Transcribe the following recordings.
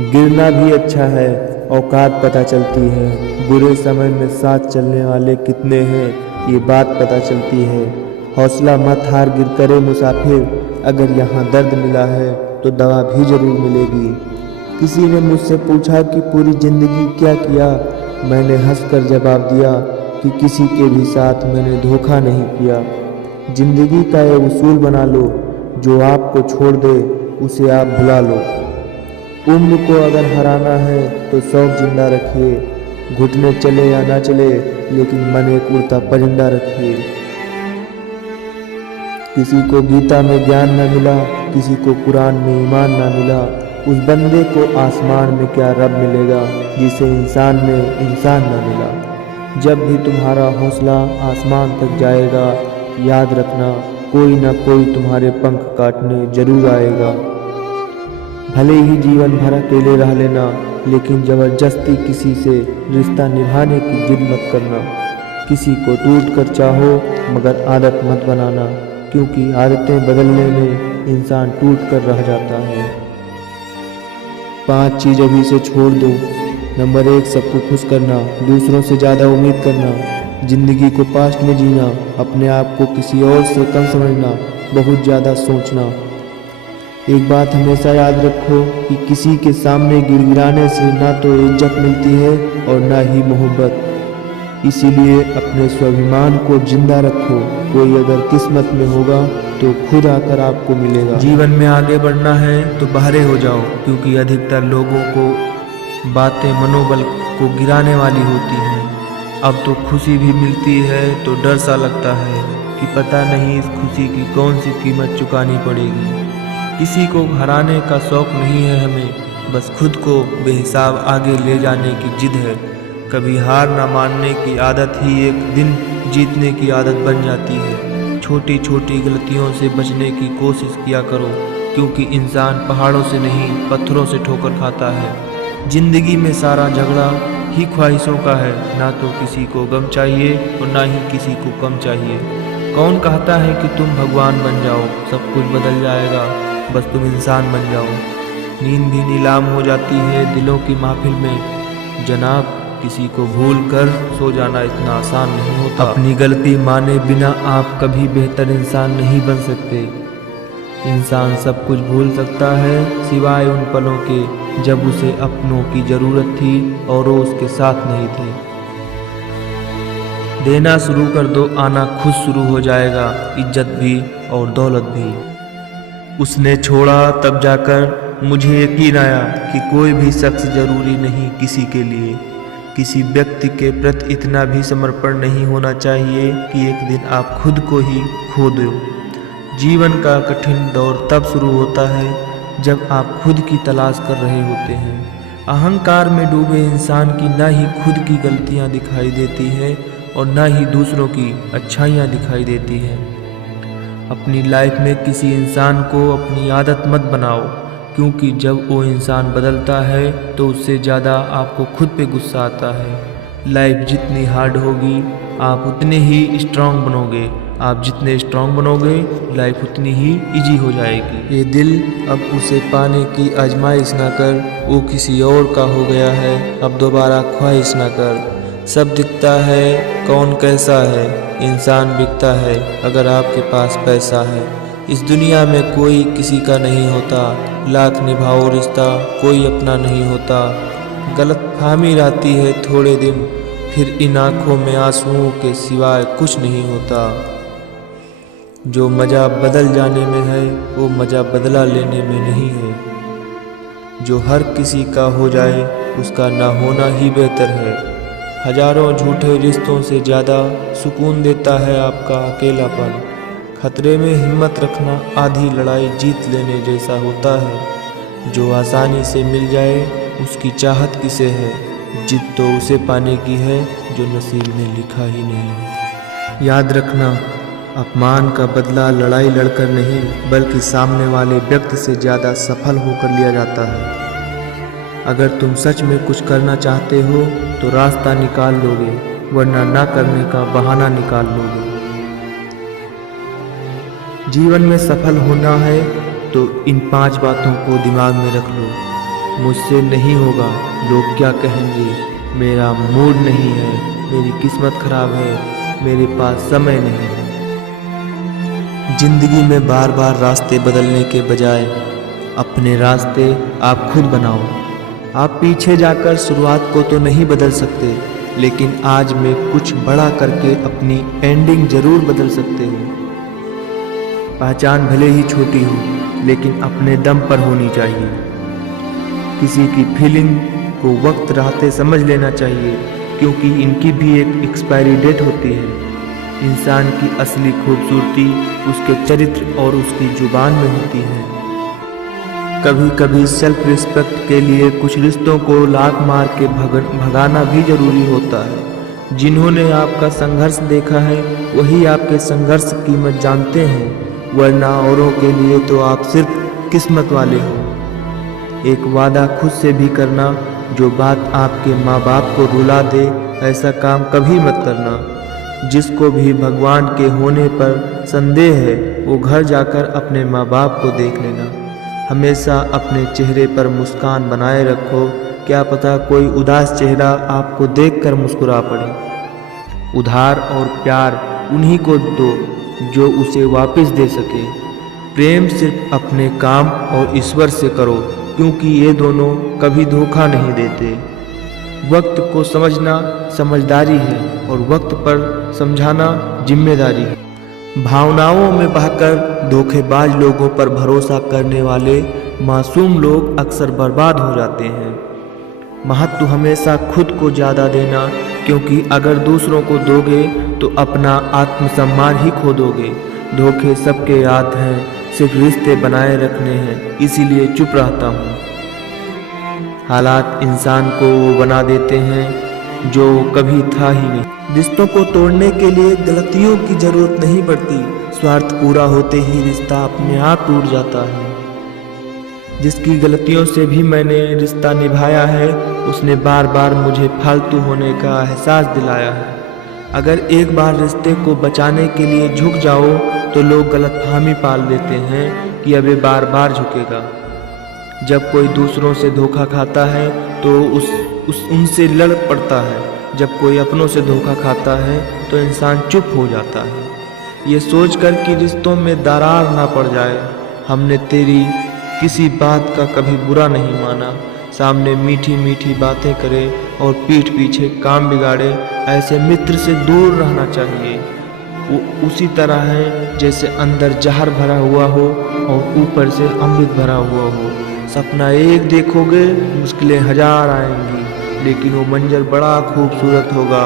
गिरना भी अच्छा है, औकात पता चलती है। बुरे समय में साथ चलने वाले कितने हैं, ये बात पता चलती है। हौसला मत हार, गिर करे मुसाफिर। अगर यहाँ दर्द मिला है तो दवा भी जरूर मिलेगी। किसी ने मुझसे पूछा कि पूरी जिंदगी क्या किया। मैंने हंसकर जवाब दिया कि किसी के भी साथ मैंने धोखा नहीं किया। जिंदगी का ये उसूल बना लो, जो आपको छोड़ दे उसे आप भुला लो। उम्र को अगर हराना है तो शौक जिंदा रखिए। घुटने चले या ना चले, लेकिन मन एक उड़ता परिंदा रखिए। किसी को गीता में ज्ञान न मिला, किसी को कुरान में ईमान न मिला। उस बंदे को आसमान में क्या रब मिलेगा, जिसे इंसान में इंसान न मिला। जब भी तुम्हारा हौसला आसमान तक जाएगा, याद रखना कोई ना कोई तुम्हारे पंख काटने जरूर आएगा। भले ही जीवन भर अकेले रह लेना, लेकिन जबरदस्ती किसी से रिश्ता निभाने की जिद मत करना। किसी को टूट कर चाहो, मगर आदत मत बनाना, क्योंकि आदतें बदलने में इंसान टूट कर रह जाता है। 5 चीज़ अभी से छोड़ दो। नंबर 1, सबको खुश करना, दूसरों से ज़्यादा उम्मीद करना, जिंदगी को पास्ट में जीना, अपने आप को किसी और से कम समझना, बहुत ज़्यादा सोचना। एक बात हमेशा याद रखो कि किसी के सामने गिड़गिड़ाने से ना तो इज्जत मिलती है और ना ही मोहब्बत। इसीलिए अपने स्वाभिमान को जिंदा रखो। कोई अगर किस्मत में होगा तो खुद आकर आपको मिलेगा। जीवन में आगे बढ़ना है तो बहरे हो जाओ, क्योंकि अधिकतर लोगों को बातें मनोबल को गिराने वाली होती हैं। अब तो खुशी भी मिलती है तो डर सा लगता है कि पता नहीं इस खुशी की कौन सी कीमत चुकानी पड़ेगी। किसी को हराने का शौक नहीं है हमें, बस खुद को बेहिसाब आगे ले जाने की जिद है। कभी हार ना मानने की आदत ही एक दिन जीतने की आदत बन जाती है। छोटी छोटी गलतियों से बचने की कोशिश किया करो, क्योंकि इंसान पहाड़ों से नहीं पत्थरों से ठोकर खाता है। जिंदगी में सारा झगड़ा ही ख्वाहिशों का है, ना तो किसी को गम चाहिए और ना ही किसी को कम चाहिए। कौन कहता है कि तुम भगवान बन जाओ, सब कुछ बदल जाएगा, बस तुम इंसान बन जाओ। नींद भी नीलाम हो जाती है दिलों की महफिल में जनाब। किसी को भूल कर सो जाना इतना आसान नहीं होता। अपनी गलती माने बिना आप कभी बेहतर इंसान नहीं बन सकते। इंसान सब कुछ भूल सकता है सिवाय उन पलों के जब उसे अपनों की जरूरत थी और वो उसके साथ नहीं थे। देना शुरू कर दो, आना खुद शुरू हो जाएगा, इज्जत भी और दौलत भी। उसने छोड़ा तब जाकर मुझे यकीन आया कि कोई भी शख्स जरूरी नहीं किसी के लिए। किसी व्यक्ति के प्रति इतना भी समर्पण नहीं होना चाहिए कि एक दिन आप खुद को ही खो दो। जीवन का कठिन दौर तब शुरू होता है जब आप खुद की तलाश कर रहे होते हैं। अहंकार में डूबे इंसान की ना ही खुद की गलतियां दिखाई देती हैं और ना ही दूसरों की अच्छाइयां दिखाई देती हैं। अपनी लाइफ में किसी इंसान को अपनी आदत मत बनाओ, क्योंकि जब वो इंसान बदलता है तो उससे ज़्यादा आपको खुद पे गुस्सा आता है। लाइफ जितनी हार्ड होगी आप उतने ही स्ट्रांग बनोगे। आप जितने स्ट्रांग बनोगे लाइफ उतनी ही इजी हो जाएगी। ये दिल अब उसे पाने की आजमाइश ना कर, वो किसी और का हो गया है, अब दोबारा ख्वाहिश ना कर। सब दिखता है कौन कैसा है, इंसान बिकता है अगर आपके पास पैसा है। इस दुनिया में कोई किसी का नहीं होता, लाख निभाओ रिश्ता कोई अपना नहीं होता। गलतफहमी रहती है थोड़े दिन, फिर इन आँखों में आंसुओं के सिवाय कुछ नहीं होता। जो मज़ा बदल जाने में है वो मज़ा बदला लेने में नहीं है। जो हर किसी का हो जाए उसका ना होना ही बेहतर है। हजारों झूठे रिश्तों से ज़्यादा सुकून देता है आपका अकेलापन। खतरे में हिम्मत रखना आधी लड़ाई जीत लेने जैसा होता है। जो आसानी से मिल जाए उसकी चाहत किसे है, जिद तो उसे पाने की है जो नसीब में लिखा ही नहीं। याद रखना, अपमान का बदला लड़ाई लड़कर नहीं, बल्कि सामने वाले व्यक्ति से ज़्यादा सफल होकर लिया जाता है। अगर तुम सच में कुछ करना चाहते हो तो रास्ता निकाल लोगे, वरना ना करने का बहाना निकाल लोगे। जीवन में सफल होना है तो इन 5 बातों को दिमाग में रख लो। मुझसे नहीं होगा, लोग क्या कहेंगे, मेरा मूड नहीं है, मेरी किस्मत खराब है, मेरे पास समय नहीं है। जिंदगी में बार बार रास्ते बदलने के बजाय अपने रास्ते आप खुद बनाओ। आप पीछे जाकर शुरुआत को तो नहीं बदल सकते, लेकिन आज में कुछ बड़ा करके अपनी एंडिंग जरूर बदल सकते हो। पहचान भले ही छोटी हो, लेकिन अपने दम पर होनी चाहिए। किसी की फीलिंग को वक्त रहते समझ लेना चाहिए, क्योंकि इनकी भी एक एक्सपायरी डेट होती है। इंसान की असली खूबसूरती उसके चरित्र और उसकी जुबान में होती है। कभी कभी सेल्फ रिस्पेक्ट के लिए कुछ रिश्तों को लात मार के भगाना भी जरूरी होता है। जिन्होंने आपका संघर्ष देखा है वही आपके संघर्ष की कीमत जानते हैं, वरना औरों के लिए तो आप सिर्फ किस्मत वाले हो। एक वादा खुद से भी करना, जो बात आपके माँ बाप को रुला दे, ऐसा काम कभी मत करना। जिसको भी भगवान के होने पर संदेह है, वो घर जाकर अपने माँ बाप को देख लेना। हमेशा अपने चेहरे पर मुस्कान बनाए रखो, क्या पता कोई उदास चेहरा आपको देखकर मुस्कुरा पड़े। उधार और प्यार उन्हीं को दो जो उसे वापस दे सके। प्रेम सिर्फ अपने काम और ईश्वर से करो, क्योंकि ये दोनों कभी धोखा नहीं देते। वक्त को समझना समझदारी है और वक्त पर समझाना जिम्मेदारी है। भावनाओं में बहकर धोखेबाज लोगों पर भरोसा करने वाले मासूम लोग अक्सर बर्बाद हो जाते हैं। महत्व हमेशा खुद को ज़्यादा देना, क्योंकि अगर दूसरों को दोगे तो अपना आत्मसम्मान ही खो दोगे। धोखे सबके याद हैं, सिर्फ रिश्ते बनाए रखने हैं, इसीलिए चुप रहता हूँ। हालात इंसान को वो बना देते हैं जो कभी था ही नहीं। रिश्तों को तोड़ने के लिए गलतियों की जरूरत नहीं पड़ती, स्वार्थ पूरा होते ही रिश्ता अपने आप टूट जाता है। जिसकी गलतियों से भी मैंने रिश्ता निभाया है, उसने बार बार मुझे फालतू होने का एहसास दिलाया है। अगर एक बार रिश्ते को बचाने के लिए झुक जाओ तो लोग गलतफहमी पाल लेते हैं कि अब ये बार बार झुकेगा। जब कोई दूसरों से धोखा खाता है तो उनसे लड़ पड़ता है। जब कोई अपनों से धोखा खाता है तो इंसान चुप हो जाता है, ये सोचकर कि रिश्तों में दरार ना पड़ जाए। हमने तेरी किसी बात का कभी बुरा नहीं माना, सामने मीठी मीठी बातें करे और पीठ पीछे काम बिगाड़े, ऐसे मित्र से दूर रहना चाहिए। वो उसी तरह है जैसे अंदर जहर भरा हुआ हो और ऊपर से अमृत भरा हुआ हो। सपना एक देखोगे, मुश्किलें हजार आएंगी, लेकिन वो मंजर बड़ा खूबसूरत होगा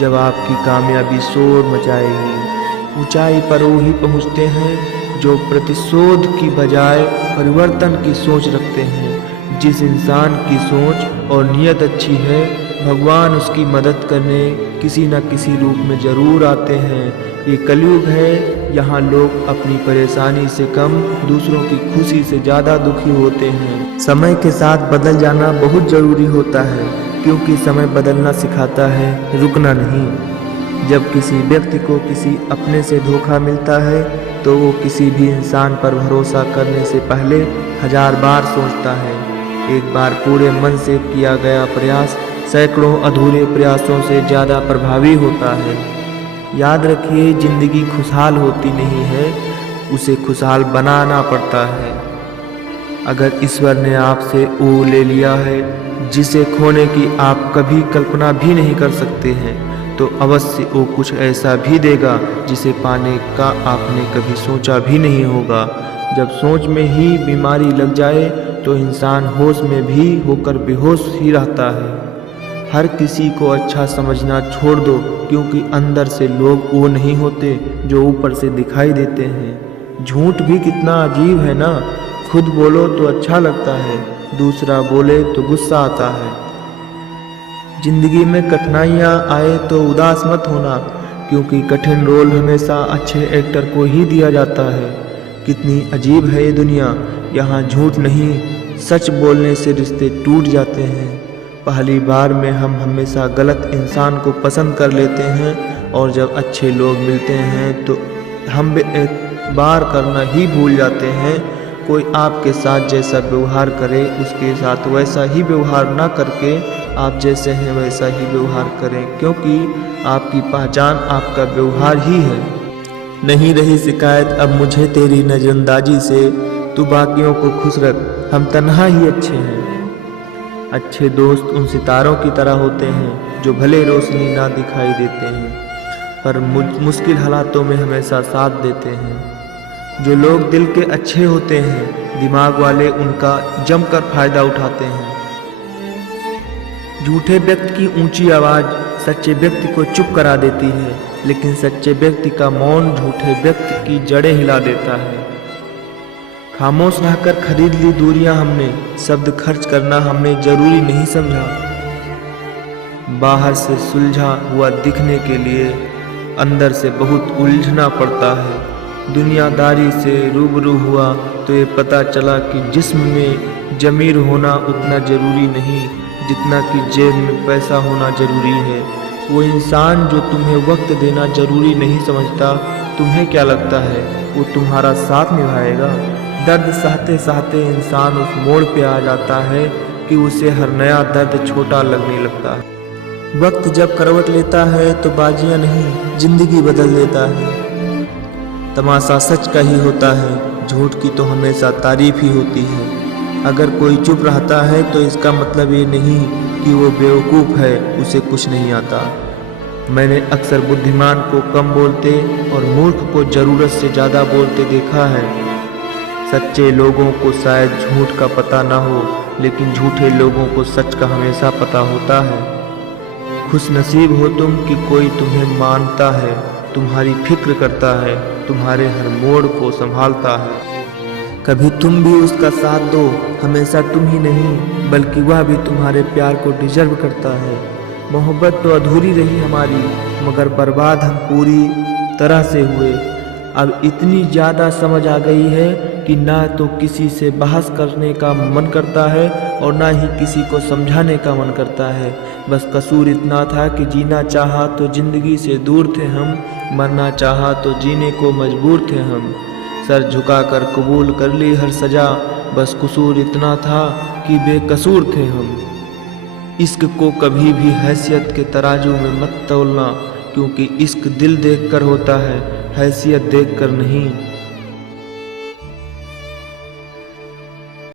जब आपकी कामयाबी शोर मचाएगी। ऊंचाई पर वो ही पहुँचते हैं जो प्रतिशोध की बजाय परिवर्तन की सोच रखते हैं। जिस इंसान की सोच और नीयत अच्छी है, भगवान उसकी मदद करने किसी न किसी रूप में जरूर आते हैं। ये कलयुग है, यहाँ लोग अपनी परेशानी से कम दूसरों की खुशी से ज़्यादा दुखी होते हैं। समय के साथ बदल जाना बहुत ज़रूरी होता है, क्योंकि समय बदलना सिखाता है, रुकना नहीं। जब किसी व्यक्ति को किसी अपने से धोखा मिलता है तो वो किसी भी इंसान पर भरोसा करने से पहले 1000 बार सोचता है। एक बार पूरे मन से किया गया प्रयास सैकड़ों अधूरे प्रयासों से ज़्यादा प्रभावी होता है। याद रखिए, जिंदगी खुशहाल होती नहीं है, उसे खुशहाल बनाना पड़ता है। अगर ईश्वर ने आपसे वो ले लिया है जिसे खोने की आप कभी कल्पना भी नहीं कर सकते हैं, तो अवश्य वो कुछ ऐसा भी देगा जिसे पाने का आपने कभी सोचा भी नहीं होगा। जब सोच में ही बीमारी लग जाए तो इंसान होश में भी होकर बेहोश ही रहता है। हर किसी को अच्छा समझना छोड़ दो, क्योंकि अंदर से लोग वो नहीं होते जो ऊपर से दिखाई देते हैं। झूठ भी कितना अजीब है ना, खुद बोलो तो अच्छा लगता है, दूसरा बोले तो गुस्सा आता है। जिंदगी में कठिनाइयाँ आए तो उदास मत होना, क्योंकि कठिन रोल हमेशा अच्छे एक्टर को ही दिया जाता है। कितनी अजीब है ये दुनिया, यहाँ झूठ नहीं, सच बोलने से रिश्ते टूट जाते हैं। पहली बार में हम हमेशा गलत इंसान को पसंद कर लेते हैं, और जब अच्छे लोग मिलते हैं तो हम एक बार करना ही भूल जाते हैं। कोई आपके साथ जैसा व्यवहार करे उसके साथ वैसा ही व्यवहार ना करके आप जैसे हैं वैसा ही व्यवहार करें, क्योंकि आपकी पहचान आपका व्यवहार ही है। नहीं रही शिकायत अब मुझे तेरी नज़रअंदाजी से, तू बाकियों को खुश रख, हम तन्हा ही अच्छे हैं। अच्छे दोस्त उन सितारों की तरह होते हैं जो भले रोशनी ना दिखाई देते हैं पर मुश्किल हालातों में हमेशा साथ देते हैं। जो लोग दिल के अच्छे होते हैं दिमाग वाले उनका जमकर फायदा उठाते हैं। झूठे व्यक्ति की ऊंची आवाज़ सच्चे व्यक्ति को चुप करा देती है, लेकिन सच्चे व्यक्ति का मौन झूठे व्यक्ति की जड़ें हिला देता है। खामोश रहकर खरीद ली दूरियां हमने, शब्द खर्च करना हमने जरूरी नहीं समझा। बाहर से सुलझा हुआ दिखने के लिए अंदर से बहुत उलझना पड़ता है। दुनियादारी से रूबरू हुआ तो ये पता चला कि जिस्म में जमीर होना उतना ज़रूरी नहीं जितना कि जेब में पैसा होना ज़रूरी है। वो इंसान जो तुम्हें वक्त देना ज़रूरी नहीं समझता, तुम्हें क्या लगता है वो तुम्हारा साथ निभाएगा? दर्द सहते सहते इंसान उस मोड़ पे आ जाता है कि उसे हर नया दर्द छोटा लगने लगता है। वक्त जब करवट लेता है तो बाजियां नहीं जिंदगी बदल देता है। तमाशा सच का ही होता है, झूठ की तो हमेशा तारीफ ही होती है। अगर कोई चुप रहता है तो इसका मतलब ये नहीं कि वो बेवकूफ़ है, उसे कुछ नहीं आता। मैंने अक्सर बुद्धिमान को कम बोलते और मूर्ख को ज़रूरत से ज़्यादा बोलते देखा है। सच्चे लोगों को शायद झूठ का पता ना हो, लेकिन झूठे लोगों को सच का हमेशा पता होता है। खुश नसीब हो तुम कि कोई तुम्हें मानता है, तुम्हारी फिक्र करता है, तुम्हारे हर मोड़ को संभालता है। कभी तुम भी उसका साथ दो, हमेशा तुम ही नहीं बल्कि वह भी तुम्हारे प्यार को डिजर्व करता है। मोहब्बत तो अधूरी रही हमारी, मगर बर्बाद हम पूरी तरह से हुए। अब इतनी ज़्यादा समझ आ गई है कि ना तो किसी से बहस करने का मन करता है और ना ही किसी को समझाने का मन करता है। बस कसूर इतना था कि जीना चाहा तो ज़िंदगी से दूर थे हम, मरना चाहा तो जीने को मजबूर थे हम। सर झुकाकर कबूल कर ली हर सज़ा, बस कसूर इतना था कि बेकसूर थे हम। इश्क को कभी भी हैसियत के तराजू में मत तौलना, क्योंकि इश्क दिल देखकर होता है, हैसियत देखकर नहीं।